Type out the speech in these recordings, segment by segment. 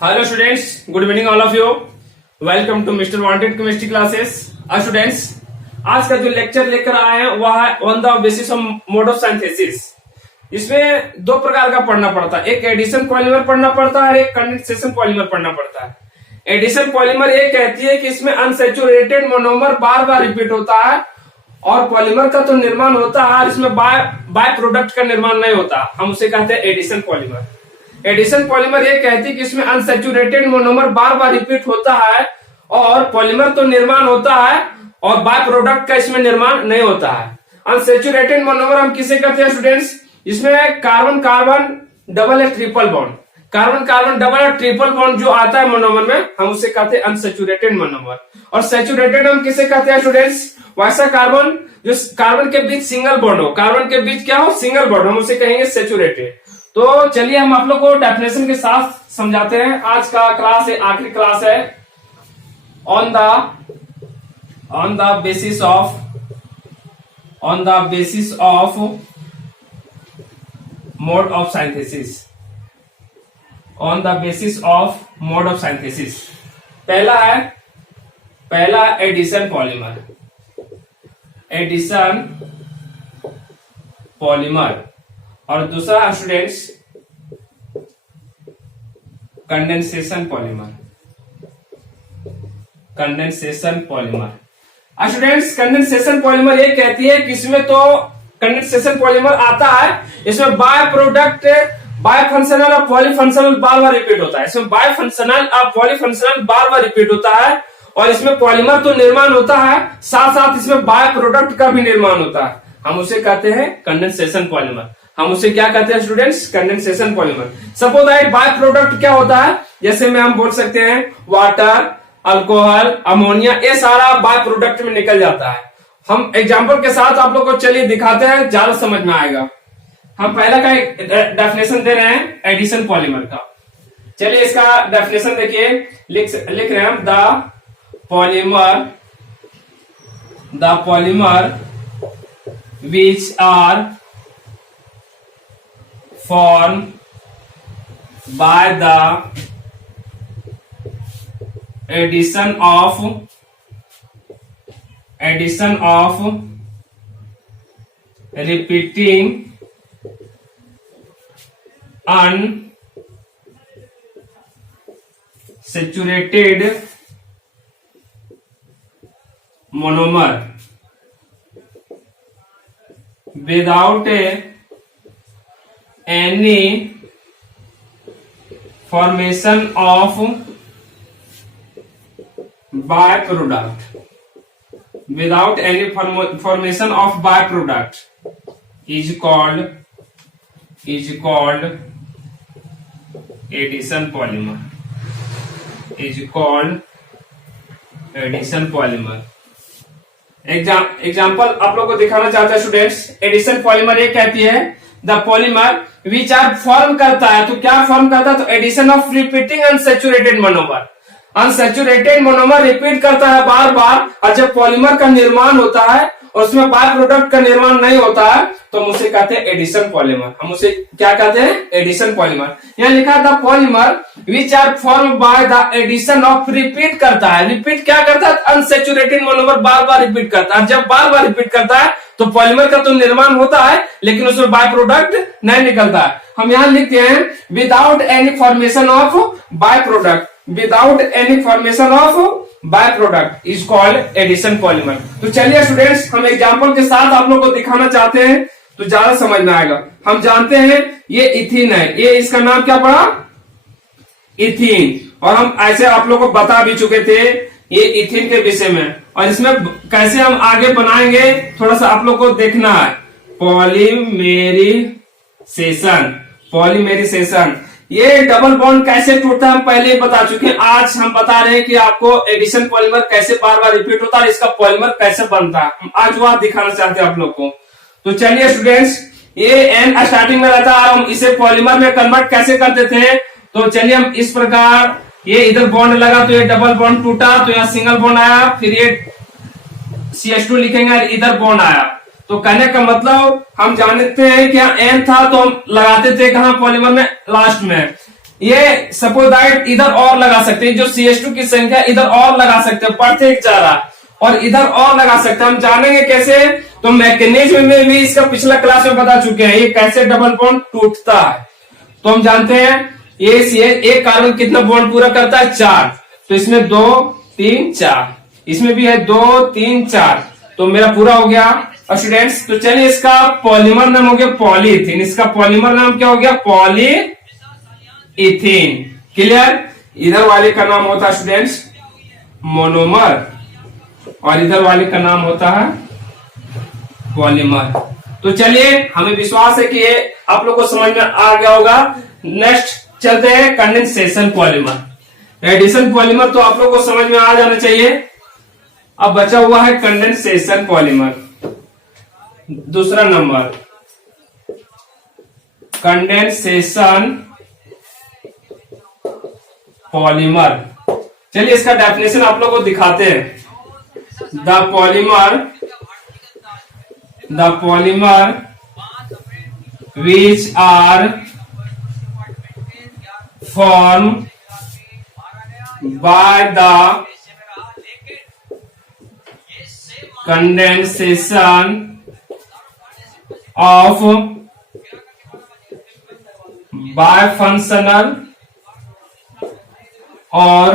Hello students, good evening all of you. Welcome to mister wanted chemistry classes. Students, आज का जो lecture लेकर आए हैं वह है on the basis of mode of synthesis. इसमें दो प्रकार का पढ़ना पड़ता है, एक एडिशन पॉलीमर पढ़ना पड़ता है और एक कंडेंसेशन पॉलीमर पढ़ना पड़ता है। एडिशन पॉलीमर ये कहती है कि इसमें अनसैचुरेटेड मोनोमर बार बार रिपीट होता है और पॉलीमर का तो निर्माण होता है और इसमें बाय प्रोडक्ट का निर्माण नहीं होता, हम उसे कहते हैं एडिशन पॉलीमर। एडिशन पॉलीमर ये कहती है कि इसमें अनसैचुरेटेड मोनोमर बार बार रिपीट होता है और पॉलीमर तो निर्माण होता है और बाय प्रोडक्ट का इसमें निर्माण नहीं होता है। अनसैचुरेटेड मोनोमर हम किसे कहते हैं स्टूडेंट्स? इसमें कार्बन कार्बन डबल या triple bond, carbon carbon double या ट्रिपल बॉन्ड जो आता है मोनोमर में, हम उसे कहते हैं अनसैचुरेटेड मोनोमर। और सैचुरेटेड हम किसे कहते हैं स्टूडेंट्स? वैसा कार्बन जो कार्बन के बीच सिंगल बॉन्ड हो, कार्बन के बीच क्या हो? सिंगल बॉन्ड, हम उसे कहेंगे सैचुरेटेड। तो चलिए हम आप लोग को डेफिनेशन के साथ समझाते हैं। आज का क्लास है, आखिरी क्लास है on the basis of mode of synthesis. On the basis of mode of synthesis पहला एडिशन पॉलीमर और दूसरा students condensation polymer. Students, condensation polymer ये कहती है कि इसमें तो कंडेंसेशन पॉलीमर आता है, इसमें बाय प्रोडक्ट बाय फंक्शनल और पॉलीफंक्शनल बार बार रिपीट होता है। इसमें बाय फंक्शनल और पॉलीफंक्शनल बार बार रिपीट होता है और इसमें पॉलीमर तो निर्माण होता है, साथ साथ इसमें बाय प्रोडक्ट का भी निर्माण होता है, हम उसे कहते हैं कंडेंसेशन पॉलीमर। हम उसे क्या कहते हैं students? Condensation polymer. Suppose that by product क्या होता है, जैसे में हम बोल सकते हैं वाटर, अल्कोहल, अमोनिया, ये सारा बाय प्रोडक्ट में निकल जाता है। हम एग्जांपल के साथ आप लोग को चलिए दिखाते हैं, ज्यादा समझ में आएगा। हम पहला का एक डेफिनेशन दे रहे हैं एडिशन पॉलीमर का। चलिए इसका डेफिनेशन देखिए, लिख रहे हैं हम the polymer which are formed by the addition of repeating unsaturated monomer without any formation of byproduct, is called addition polymer। Example आप लोग को दिखाना चाहते हैं स्टूडेंट्स। एडिशन पॉलीमर ये कहती है the polymer which are form करता है, तो क्या फॉर्म करता है? तो addition of repeating unsaturated monomer. Unsaturated monomer repeat करता है बार बार, और जब पॉलीमर का निर्माण होता है और उसमें बाय प्रोडक्ट का निर्माण नहीं होता है तो हम उसे कहते हैं एडिशन पॉलीमर। हम उसे क्या कहते हैं? Addition polymer. यहाँ लिखा था polymer which are form by the addition of, repeat करता है। रिपीट क्या करता है? अनसैचुरेटेड मोनोमर बार बार रिपीट करता है। जब बार बार रिपीट करता है तो पॉलीमर का तो निर्माण होता है लेकिन उसमें बाय प्रोडक्ट नहीं निकलता है। हम यहाँ लिखते हैं without any formation of by product, by product is called addition polymer. तो चलिए स्टूडेंट्स, हम एग्जांपल के साथ आप लोग को दिखाना चाहते हैं तो ज्यादा समझ में आएगा। हम जानते हैं ये इथीन है, ये इसका नाम क्या पड़ा? इथीन। और हम ऐसे आप लोग को बता भी चुके थे ये इथीन के विषय में, और इसमें कैसे हम आगे बनाएंगे थोड़ा सा आप लोग को देखना है। पॉलीमेरिसेशन, ये डबल बॉन्ड कैसे टूटता है हम पहले ही बता चुके हैं। आज हम बता रहे हैं कि आपको एडिशन पॉलीमर कैसे बार बार रिपीट होता है, इसका पॉलीमर कैसे बनता है, हम आज वह दिखाना चाहते हैं आप लोग को। तो चलिए स्टूडेंट्स, ये एन स्टार्टिंग में रहता है, हम इसे पॉलीमर में कन्वर्ट कैसे करते थे? तो चलिए हम इस प्रकार, ये इधर बॉन्ड लगा तो ये डबल बॉन्ड टूटा तो यहाँ सिंगल बॉन्ड आया, फिर ये CH2 लिखेंगे, इधर बॉन्ड आया। तो कहने का मतलब हम जानते हैं कि एन था तो हम लगाते थे कहां? पॉलीमर में, लास्ट में। ये सपोजाइड इधर और लगा सकते हैं, जो CH2 की संख्या इधर और लगा सकते हैं, प्रत्येक जा रहा और इधर और लगा सकते हैं। हम जानेंगे कैसे, तो मैकेनिज्म में भी इसका पिछला क्लास में बता चुके हैं ये कैसे डबल बॉन्ड टूटता है। तो हम जानते हैं ये एक कार्बन कितना बॉन्ड पूरा करता है, 4, तो इसमें 2 3 4, इसमें भी है 2 3 4, तो मेरा पूरा हो गया। और स्टूडेंट्स तो चलिए इसका पॉलीमर नाम हो गया पॉलीइथीन, इसका पॉलीमर नाम क्या हो गया, पॉलीइथीन। क्लियर। इधर वाले का नाम होता है स्टूडेंट्स मोनोमर और इधर वाले का नाम होता है पॉलीमर। तो चलिए हमें विश्वास है कि ये आप लोग को समझ में आ गया होगा। नेक्स्ट चलते हैं कंडेंसेशन पॉलीमर। एडिशन पॉलीमर तो आप लोग को समझ में आ जाना चाहिए। अब बचा हुआ है कंडेंसेशन पॉलीमर, दूसरा नंबर कंडेंसेशन पॉलीमर। चलिए इसका डेफिनेशन आप लोग को दिखाते हैं। The polymer which are formed by the condensation of bifunctional or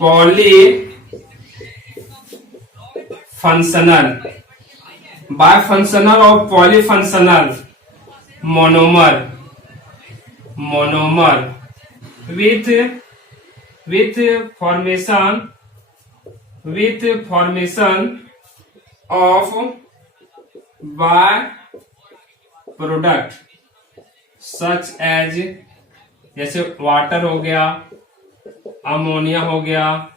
polyfunctional, bifunctional और polyfunctional monomer with formation of by-product such as, जैसे वाटर हो गया, अमोनिया हो गया,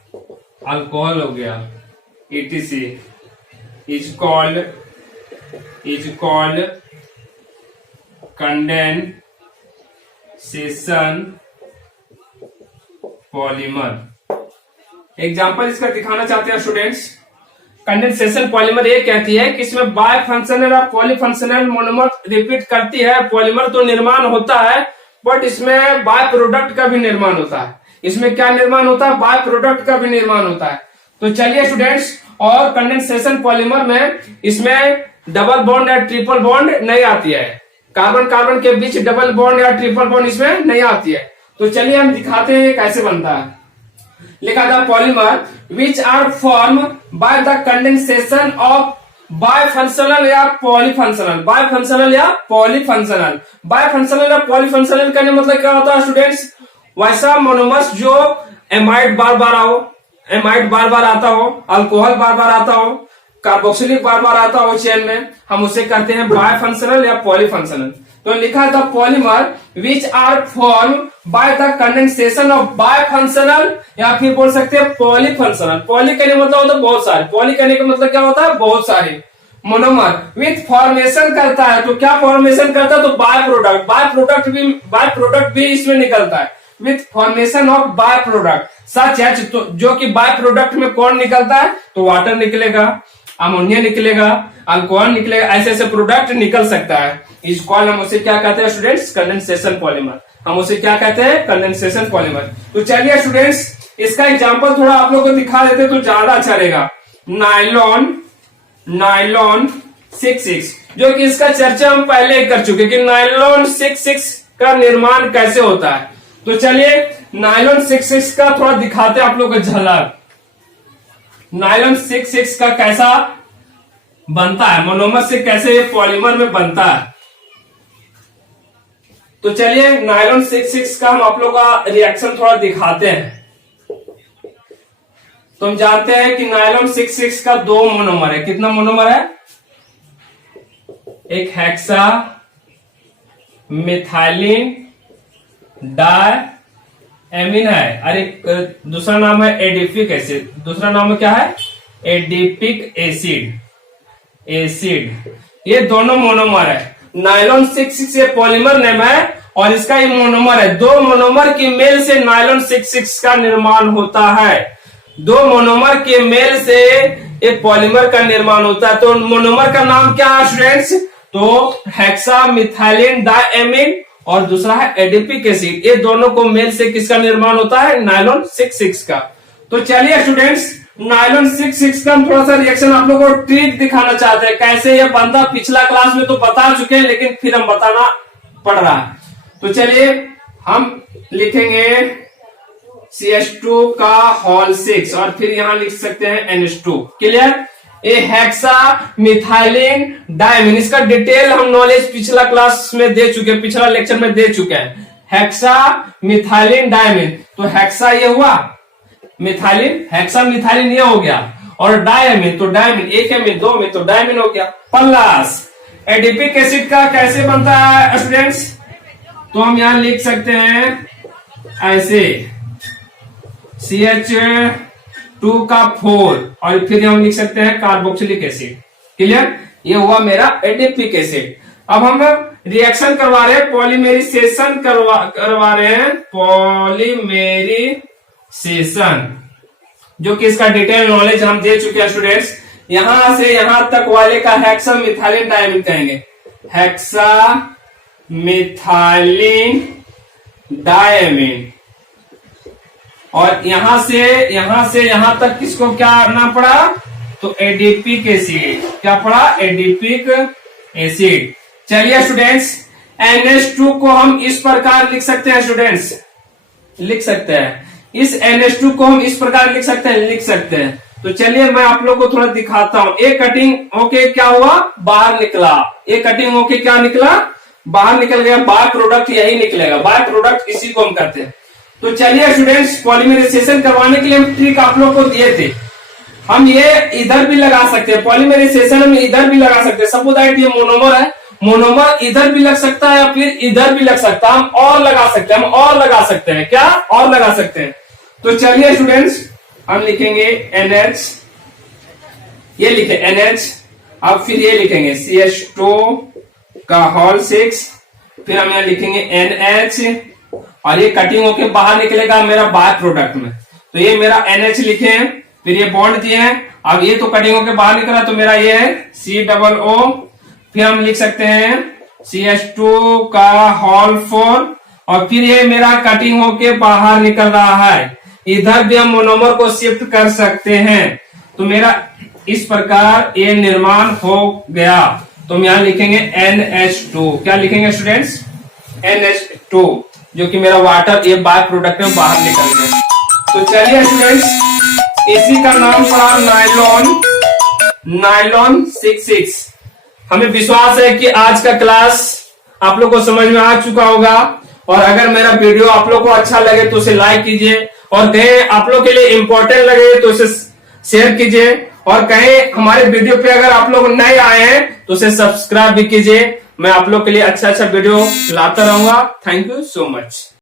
अल्कोहल हो गया, etc. is called condensation polymer। Example इसका दिखाना चाहते हैं स्टूडेंट्स। कंडेंसेशन पॉलीमर ये कहती है कि इसमें बाय फंक्शनल और पॉलीफंक्शनल मोनोमर रिपीट करती है। पॉलीमर तो निर्माण होता है बट इसमें बाय प्रोडक्ट का भी निर्माण होता है। इसमें क्या निर्माण होता है, बाय प्रोडक्ट का भी निर्माण होता है। तो चलिए स्टूडेंट्स, और कंडेंसेशन पॉलीमर में इसमें डबल बॉन्ड या ट्रिपल बॉन्ड नहीं आती है, कार्बन कार्बन के बीच डबल बॉन्ड या ट्रिपल बॉन्ड इसमें नहीं आती है। तो चलिए हम दिखाते हैं कैसे बनता है। लिखा था polymer which are form by the condensation of bifunctional या पॉलीफंक्शनल, बायफंक्शनल या पॉलीफंक्शनल। बायफंक्शनल या पॉलीफंक्शनल का मतलब क्या होता है स्टूडेंट्स, वैसा मोनोमर्स जो एमाइड बार बार आता हो, अल्कोहल बार बार आता हो, कार्बोक्सिलिक बार बार आता हो चेन में, हम उसे कहते हैं बायफंक्शनल या पॉलीफंक्शनल। तो लिखा था polymer which are form by the condensation of bifunctional या फिर बोल सकते हैं पॉलीफंक्शनल। पॉली कहने का मतलब होता है बहुत सारे, पॉली कहने का मतलब क्या होता है, बहुत सारे। मोनोमर विथ फॉर्मेशन करता है, तो क्या फॉर्मेशन करता है, तो बाय प्रोडक्ट भी इसमें निकलता है। With formation of by product such H, तो जो कि बाय प्रोडक्ट में कौन निकलता है, तो वाटर निकलेगा, अमोनिया निकलेगा, अल्कोहल निकलेगा, ऐसे ऐसे प्रोडक्ट निकल सकता है। इस कॉल हम उसे क्या कहते हैं स्टूडेंट्स, कंडेंसेशन पॉलीमर। हम उसे क्या कहते हैं, कंडेंसेशन पॉलीमर। तो चलिए स्टूडेंट्स इसका एग्जांपल थोड़ा आप लोगों को दिखा देते तो ज्यादा अच्छा रहेगा। नायलॉन 66, जो कि इसका चर्चा हम पहले ही कर चुके कि नायलॉन 66 का निर्माण कैसे होता है। तो चलिए नायलॉन 66 का थोड़ा दिखाते हैं आप लोग को झलक। नायलॉन 66 का कैसा बनता है, मोनोमर से कैसे ये पॉलीमर में बनता है। तो चलिए नायलॉन 66 का हम आप लोग का रिएक्शन थोड़ा दिखाते हैं। तो हम जानते हैं कि नायलॉन 66 का 2 मोनोमर है। कितना मोनोमर है, एक हेक्सा मिथाइलिन डायमीन है, और एक दूसरा नाम है एडिपिक एसिड। दूसरा नाम क्या है, एडिपिक एसिड। ये दोनों मोनोमर है। नायलॉन 66 ये पॉलीमर नेम है और इसका ये मोनोमर है। 2 मोनोमर की मेल से नायलॉन 66 का निर्माण होता है। 2 मोनोमर के मेल से एक पॉलीमर का निर्माण होता है। तो मोनोमर का नाम क्या है स्टूडेंट्स, तो हेक्सा मिथाइलिन डायमीन और दूसरा है एडिपिक एसिड। ये दोनों को मेल से किसका निर्माण होता है? नायलॉन 6,6 का। तो चलिए स्टूडेंट्स, नायलॉन 6,6 का हम थोड़ा सा रिएक्शन आप लोगों को ट्रिक दिखाना चाहते हैं कैसे ये बनता। पिछला क्लास में तो बता चुके हैं, लेकिन फिर हम बताना पड़ रहा है। तो चलिए हम लिखेंगे CH2 का होल 6 और फिर यहां लिख सकते हैं NH2। क्लियर? ये हेक्सा मिथाइलिन डायमीन, इसका डिटेल हम नॉलेज पिछला क्लास में दे चुके हैं, पिछला लेक्चर में दे चुके हैं। हेक्सा मिथाइलिन डायमीन, तो हेक्सा ये हुआ, मिथाइलिन हेक्सा मिथाइलिन ये हो गया, और डायमीन तो डायमीन, एक है में दो में तो डायमीन हो गया। प्लस एडिपिक एसिड का कैसे बनता है स्टूडेंट्स? तो हम यहां लिख सकते हैं ऐसे CH2 का 4 और फिर हम लिख सकते हैं कार्बोक्सिलिक एसिड। क्लियर? ये हुआ मेरा एडिपिक एसिड। अब हम रिएक्शन करवा रहे हैं, पॉलीमेरिसेशन करवा रहे हैं, पॉलीमेरिसेशन, जो कि इसका डिटेल नॉलेज हम दे चुके हैं स्टूडेंट्स। यहां से यहां तक वाले का हेक्सा मिथाइलिन डायमीन कहेंगे, हेक्सा मिथाइलिन डायमीन। और यहां से यहां तक किसको क्या करना पड़ा? तो एडिपिक एसिड। क्या पड़ा? Adipic acid. चलिए स्टूडेंट्स, NH2 को हम इस प्रकार लिख सकते हैं स्टूडेंट्स, लिख सकते हैं। इस NH2 को हम इस प्रकार लिख सकते हैं। तो चलिए मैं आप लोग को थोड़ा दिखाता हूं। एक कटिंग होके क्या हुआ? बाहर निकला। एक कटिंग होके क्या निकला? बाहर निकल गया। बाय प्रोडक्ट यही निकलेगा, बाय प्रोडक्ट इसी को हम करते हैं। तो चलिए स्टूडेंट्स, पॉलीमेराइजेशन करवाने के लिए हम ट्रिक आप लोग को दिए थे। हम ये इधर भी लगा सकते हैं, पॉलीमेराइजेशन हम इधर भी लगा सकते हैं। सपोज दैट ये मोनोमर है, मोनोमर इधर भी लग सकता है या फिर इधर भी लग सकता है। हम और लगा सकते हैं, क्या और लगा सकते हैं। तो चलिए स्टूडेंट्स, हम लिखेंगे NH, ये लिखे NH, अब फिर ये लिखेंगे CH2 का होल 6, फिर हम यहाँ लिखेंगे NH, और ये कटिंग होके बाहर निकलेगा मेरा बाय प्रोडक्ट में। तो ये मेरा NH लिखे हैं, फिर ये बॉन्ड दिए हैं। अब ये तो कटिंग होके बाहर निकला, तो मेरा ये है COO, फिर हम लिख सकते हैं CH2 का होल 4, और फिर ये मेरा कटिंग होके बाहर निकल रहा है। इधर भी हम मोनोमर को शिफ्ट कर सकते हैं। तो मेरा इस प्रकार ये निर्माण हो गया। तो हम यहां लिखेंगे NH2। क्या लिखेंगे स्टूडेंट्स? NH2, जो कि मेरा वाटर ये बाय प्रोडक्ट में बाहर निकल गया। तो चलिए स्टूडेंट्स, इसी का नाम पड़ा नायलॉन 6,6। हमें विश्वास है कि आज का क्लास आप लोग को समझ में आ चुका होगा। और अगर मेरा वीडियो आप लोग को अच्छा लगे तो उसे लाइक कीजिए, और कहें आप लोग के लिए इंपॉर्टेंट लगे तो उसे शेयर कीजिए, और कहें हमारे वीडियो पे अगर आप लोग नए आए हैं तो उसे सब्सक्राइब भी कीजिए। मैं आप लोग के लिए अच्छा वीडियो लाता रहूंगा। Thank you so much.